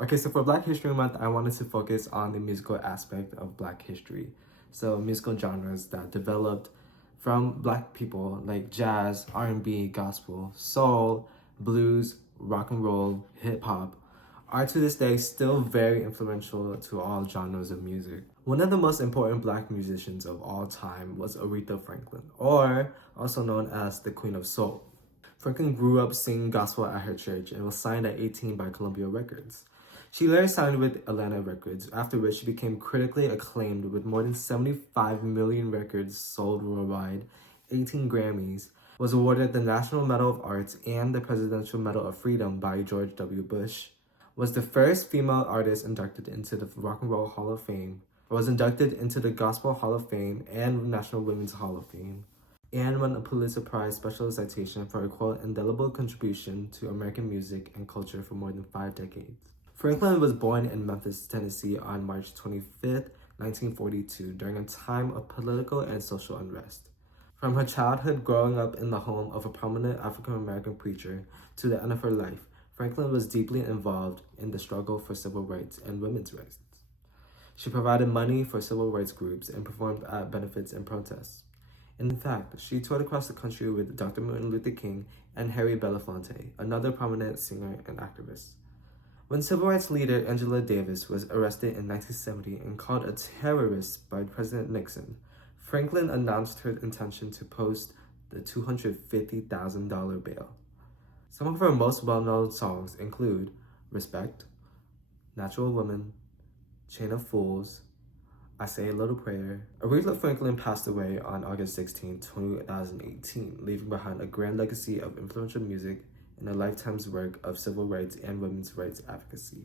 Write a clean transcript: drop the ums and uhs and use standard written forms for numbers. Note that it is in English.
Okay, so for Black History Month, I wanted to focus on the musical aspect of Black history. So musical genres that developed from Black people like jazz, R&B, gospel, soul, blues, rock and roll, hip hop are to this day still very influential to all genres of music. One of the most important Black musicians of all time was Aretha Franklin, or also known as the Queen of Soul. Franklin grew up singing gospel at her church and was signed at 18 by Columbia Records. She later signed with Atlantic Records, after which she became critically acclaimed with more than 75 million records sold worldwide, 18 Grammys, was awarded the National Medal of Arts and the Presidential Medal of Freedom by George W. Bush, was the first female artist inducted into the Rock and Roll Hall of Fame, was inducted into the Gospel Hall of Fame and National Women's Hall of Fame, and won a Pulitzer Prize special citation for her quote indelible contribution to American music and culture for more than 5 decades. Franklin was born in Memphis, Tennessee on March 25th, 1942, during a time of political and social unrest. From her childhood growing up in the home of a prominent African American preacher to the end of her life, Franklin was deeply involved in the struggle for civil rights and women's rights. She provided money for civil rights groups and performed at benefits and protests. In fact, she toured across the country with Dr. Martin Luther King and Harry Belafonte, another prominent singer and activist. When civil rights leader Angela Davis was arrested in 1970 and called a terrorist by President Nixon, Franklin announced her intention to post the $250,000 bail. Some of her most well-known songs include Respect, Natural Woman, Chain of Fools, I Say a Little Prayer. Aretha Franklin passed away on August 16, 2018, leaving behind a grand legacy of influential music and a lifetime's work of civil rights and women's rights advocacy.